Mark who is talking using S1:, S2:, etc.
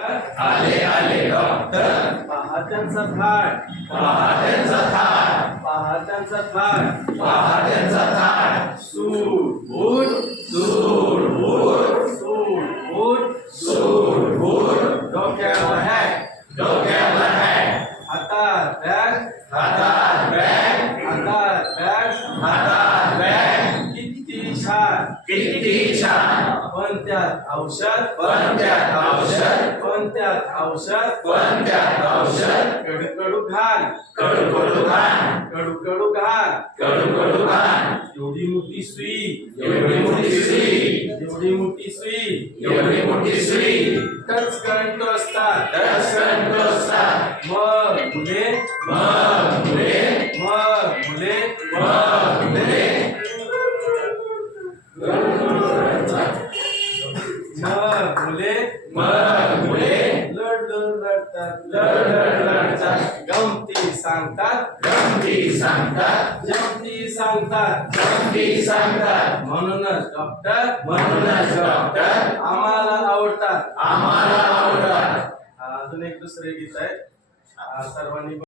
S1: आले आले डॉक्टर
S2: पहाट्यांचा थाट.
S1: पहाटेचा थाट
S2: पहाट्यांचा थाट.
S1: पहाटेचा थाट
S2: सूट उठ
S1: सूर भूर
S2: सूट उठ
S1: सूर भूर
S2: डोक्यावर हॅट
S1: डोक्यावर हॅट
S2: हातात बॅग.
S1: हातात बॅग
S2: हातात बॅग
S1: हातात बॅग.
S2: किती छान.
S1: किती छान.
S2: पण त्यात औषध.
S1: पण त्यात औषध.
S2: पण त्यात औषध
S1: पण त्यात औषध
S2: कडू कडू घाल
S1: कडू कडू घाण
S2: कडू कडू घाल
S1: कडू कडू घाण
S2: एवढी मोठी सुई
S1: एवढी मोठी सुई
S2: एवढी मोठी सुई
S1: एवढी मोठी सुई
S2: टच करंट असतात
S1: दस असतात
S2: मग मुले
S1: मग मुले
S2: मग मुले
S1: मग मुले
S2: मुले लढ लढ लढतात
S1: लढ लढ लढतात
S2: गमती सांगतात.
S1: गमती सांगतात.
S2: जमती सांगतात.
S1: सांगतात.
S2: म्हणूनच डॉक्टर
S1: म्हणूनच डॉक्टर
S2: आम्हाला आवडतात.
S1: आम्हाला आवडतात.
S2: अजून एक दुसरे गीत आहे सर्वांनी